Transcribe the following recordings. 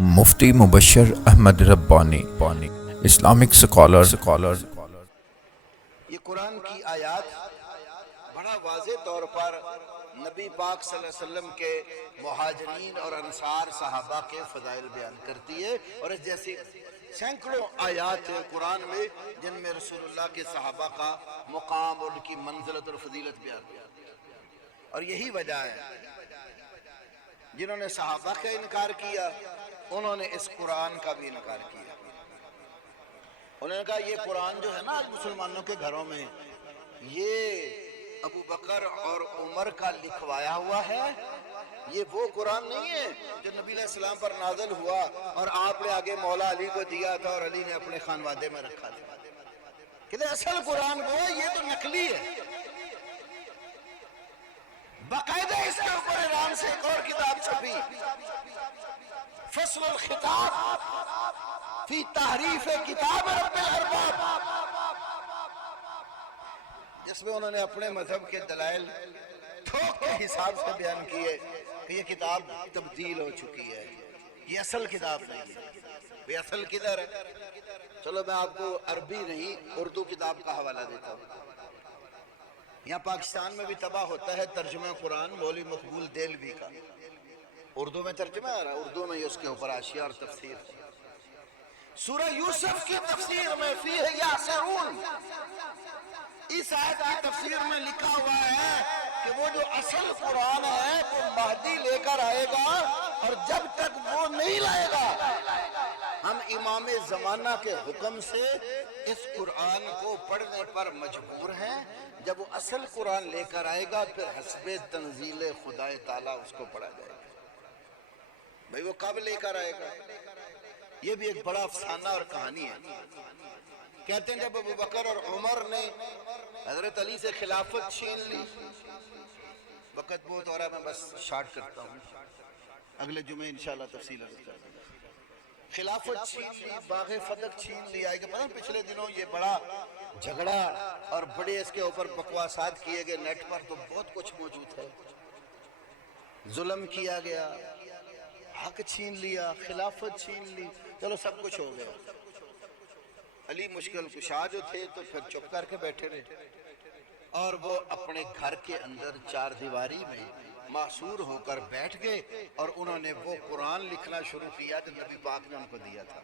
مفتی مبشر احمد ربانی Islamic scholar یہ قرآن کی آیات بڑا واضح طور پر نبی پاک صلی اللہ علیہ وسلم کے مہاجرین اور انصار صحابہ کے فضائل بیان کرتی ہے، اور اس جیسی سینکڑوں آیات ہیں قرآن میں جن میں رسول اللہ کے صحابہ کا مقام اور ان کی منزلت اور فضیلت بیان کرتی ہے۔ اور یہی وجہ ہے جنہوں نے صحابہ کا انکار کیا انہوں نے اس قرآن کا بھی انکار کیا۔ انہوں نے کہا یہ قرآن جو ہے نا آج مسلمانوں کے گھروں میں، یہ ابو بکر اور عمر کا لکھوایا ہوا ہے، یہ وہ قرآن نہیں ہے جو نبی علیہ السلام پر نازل ہوا اور آپ نے آگے مولا علی کو دیا تھا اور علی نے اپنے خانوادے میں رکھا تھا۔ کہ اصل قرآن وہ ہے، یہ تو نقلی ہے۔ باقاعدہ اس کے اوپر ایران سے ایک اور کتاب چھپی، فصل الخطاب فی تحریف کتاب رب الارباب، جس میں انہوں نے اپنے مذہب کے دلائل تھوک کے حساب سے بیان کیے کہ یہ کتاب تبدیل ہو چکی ہے، یہ اصل کتاب نہیں ہے۔ یہ اصل کدھر ہے؟ چلو میں آپ کو عربی نہیں اردو کتاب کا حوالہ دیتا ہوں۔ یہاں پاکستان میں بھی طبع ہوتا ہے ترجمہ قرآن مولوی مقبول دیلوی کا، اردو میں ترجمہ آ رہا ہے، اردو میں اس کے اوپر حاشیہ اور تفسیر۔ سورہ یوسف کی تفسیر میں فیہ یعصرون، اس آیت کی تفسیر میں لکھا ہوا ہے کہ وہ جو اصل قرآن ہے وہ مہدی لے کر آئے گا، اور جب تک وہ نہیں لائے گا ہم امام زمانہ کے حکم سے اس قرآن کو پڑھنے پر مجبور ہیں۔ جب وہ اصل قرآن لے کر آئے گا پھر حسب تنزیل خدا تعالیٰ اس کو پڑھا جائے گا۔ بھئی وہ کب لے کر آئے گا؟ یہ بھی ایک بڑا افسانہ اور کہانی ہے۔ کہتے ہیں جب ابو بکر اور عمر نے حضرت علی سے خلافت چھین لی، وقت بہت ہو رہا ہے میں بس شارٹ کرتا ہوں، اگلے جمعے انشاءاللہ تفصیل ہوتا ہے۔ خلافت چھین لی، باغ فتح چھین لیا، کہ پتہ پچھلے دنوں یہ بڑا جھگڑا اور بڑے اس کے اوپر بکواسات کیے گئے نیٹ پر، تو بہت کچھ موجود ہے۔ ظلم کیا گیا، حق چھین لیا، خلافت چھین لی، چلو سب کچھ ہو گیا۔ علی مشکل کشا جو تھے تو پھر چپ کر کے بیٹھے رہے، اور وہ اپنے گھر کے اندر چار دیواری میں محصور ہو کر بیٹھ گئے، اور انہوں نے وہ قرآن لکھنا شروع کیا جو نبی پاک نے ان کو دیا تھا۔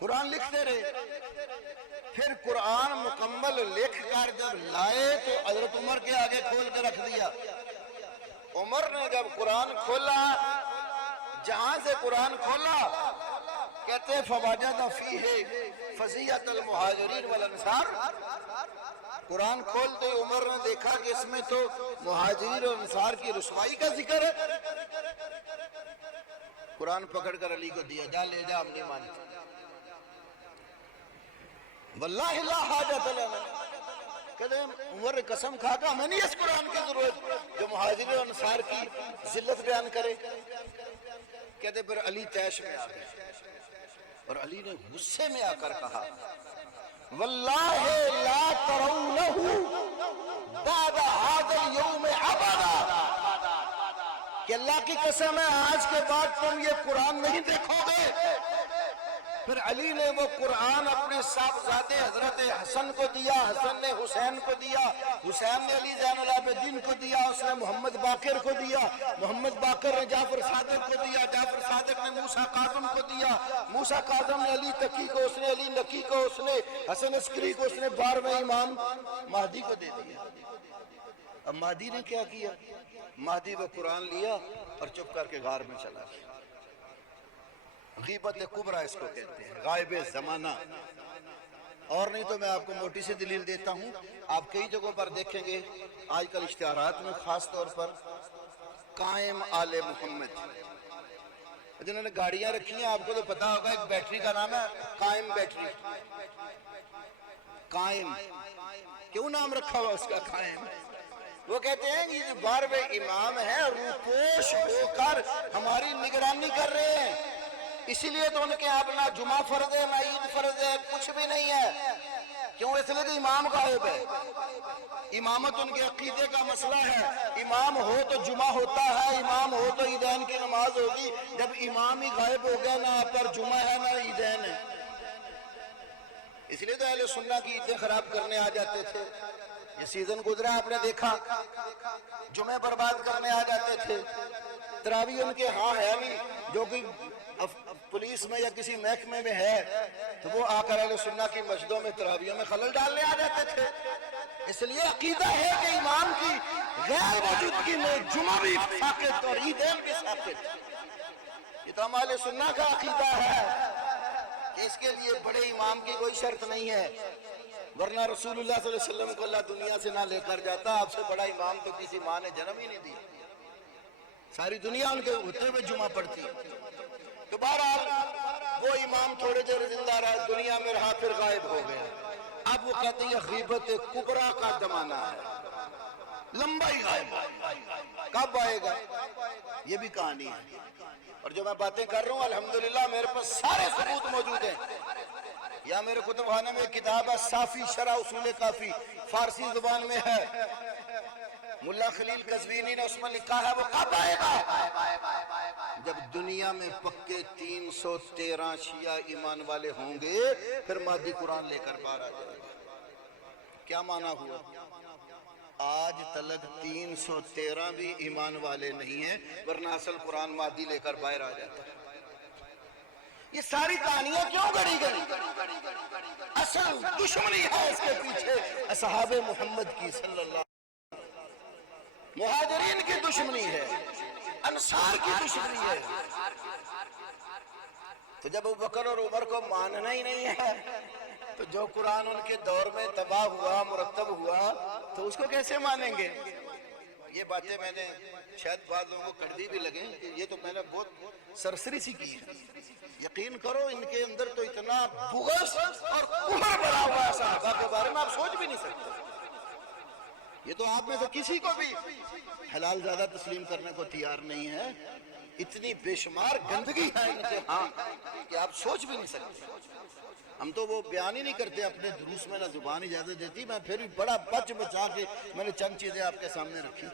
قرآن لکھتے رہے، پھر قرآن مکمل لکھ کر جب لائے تو حضرت عمر کے آگے کھول کے رکھ دیا۔ عمر نے جب قرآن کھولا، جہاں سے قرآن کھولا، کہتے فَوَجَدَ فِيهِ فَضِيَّةَ الْمُهَاجِرِينَ وَالْأَنصَارِ، قرآن کھولتے عمر نے دیکھا کہ اس میں تو مہاجرین اور انصار کی رسوائی کا ذکر ہے۔ قرآن پکڑ کر علی کو دیا، جا لے جا، ہم نہیں مانتے۔ واللہ لا حاجت لنا، کہتے ہیں عمر نے قسم کھا کہ ہمیں نہیں اس قرآن کی ضرورت جو مہاجرین اور انصار کی ذلت بیان کرے۔ کہتے پھر علی تیش میں آ گئے، اور علی نے غصے میں آ کر کہا واللہ لا ترونہ بعد هذا اليوم ابدا، کہ اللہ کی قسم ہے آج کے بعد تم یہ قرآن نہیں دیکھو گے۔ پھر علی نے وہ قرآن اپنے صاحبزادے حضرت حسن کو دیا، حسن نے حسین کو دیا، حسین نے علی زین العابدین کو دیا، اس نے محمد باقر کو دیا، محمد باقر نے جعفر صادق کو دیا، جعفر صادق نے موسیٰ کاظم کو دیا، موسیٰ کاظم نے علی تقی کو، اس نے علی نقی کو، اس نے حسن عسکری کو، اس نے 12ویں امام مہدی کو دے دیا۔ اب مہدی نے کیا کیا؟ مہدی وہ قرآن لیا اور چپ کر کے غار میں چلا گیا۔ غیبت کبریٰ اس کو کہتے ہیں، غائب زمانہ۔ اور نہیں تو میں آپ کو موٹی سی دلیل دیتا ہوں، آپ کئی جگہوں پر دیکھیں گے آج کل اشتہارات میں، خاص طور پر قائم آل محمد، جنہوں نے گاڑیاں رکھی ہیں، آپ کو تو پتا ہوگا ایک بیٹری کا نام ہے قائم بیٹری۔ قائم کیوں نام رکھا ہوا اس کا قائم؟ وہ کہتے ہیں یہ جو 12ویں امام ہیں روپوش ہو کر ہماری نگرانی کر رہے ہیں، اسی لیے تو ان کے آپ نہ جمعہ فرض ہے نہ عید فرض ہے، کچھ بھی نہیں ہے۔ کیوں؟ اس لیے کہ امام غائب ہے، امامت ان کے عقیدے کا مسئلہ ہے۔ امام ہو تو جمعہ ہوتا ہے، امام ہو تو عیدین کی نماز ہوگی، جب امام ہی غائب ہو گیا نہ آپ پر جمعہ ہے نہ عیدین ہے۔ اس لیے تو اہل سنہ کی عیدیں خراب کرنے آ جاتے تھے۔ یہ سیزن گزرا آپ نے دیکھا، جمعے برباد کرنے آ جاتے تھے۔ تراویح ان کے ہاں ہے بھی، جو کہ پولیس میں یا کسی محکمے میں ہے تو وہ آ کر اہل سنہ کی مسجدوں میں تراویحوں میں خلل ڈالنے آ جاتے تھے۔ اس لیے عقیدہ ہے کہ امام کی غیر موجودگی میں جمعہ بھی ساقط اور عیدین بھی ساقط۔ یہ تو ہمارے سنہ کا عقیدہ ہے کہ اس کے لیے بڑے امام کی کوئی شرط نہیں ہے، ورنہ رسول اللہ صلی اللہ علیہ وسلم کو اللہ دنیا سے نہ لے کر جاتا۔ آپ سے بڑا امام تو کسی ماں نے جنم ہی نہیں دیا، ساری دنیا ان کے ہوتے ہوئے جمعہ پڑھتی ہے۔ تو بہرحال وہ امام تھوڑے دیر زندہ رہا، دنیا میں رہا، پھر غائب ہو گیا۔ اب وہ کہتے ہیں غیبت کبریٰ کا زمانہ ہے، لمبا ہی غائب، کب آئے گا یہ بھی کہانی ہے۔ اور جو میں باتیں کر رہا ہوں الحمدللہ میرے پاس سارے ثبوت موجود ہیں۔ یا میرے کتب خانے میں ایک کتاب ہے صافی شرح اصول کافی، فارسی زبان میں ہے، ملا خلیل قزوینی نے اس میں لکھا ہے وہ کب آئے گا؟ جب دنیا میں پکے 313 شیعہ ایمان والے ہوں گے، پھر مادی قرآن لے کر باہر آ جائے گا۔ کیا معنی ہوا؟ آج تلک 313 بھی ایمان والے نہیں ہیں، ورنہ اصل قرآن مادی لے کر باہر آ جاتا ہے۔ یہ ساری کہانیاں کیوں گڑی گئی؟ اصل دشمنی ہے اس کے پیچھے اصحاب محمد کی صلی اللہ علیہ وسلم، مہاجرین کی دشمنی ہے، انصار کی دشمنی ہے۔ تو جب ابوبکر اور عمر کو ماننا ہی نہیں ہے تو جو قرآن ان کے دور میں تباہ ہوا، مرتب ہوا، تو اس کو کیسے مانیں گے؟ یہ باتیں میں نے شاید بعض لوگوں کو کڑوی بھی لگیں کہ یہ تو میں نے بہت سرسری سی کی ہے۔ یقین کرو ان کے اندر تو اتنا بغض اور کفر بڑا ہوا ہے صحابہ کے بارے میں آپ سوچ بھی نہیں سکتے۔ یہ تو آپ میں سے کسی کو بھی حلال زیادہ تسلیم کرنے کو تیار نہیں ہے۔ اتنی بے شمار گندگی ہے ان کے ہاں کہ آپ سوچ بھی نہیں سکتے۔ ہم تو وہ بیان ہی نہیں کرتے اپنے دروس میں، نہ زبان اجازت دیتی، میں پھر بھی بڑا بچ بچا کے میں نے چند چیزیں آپ کے سامنے رکھی۔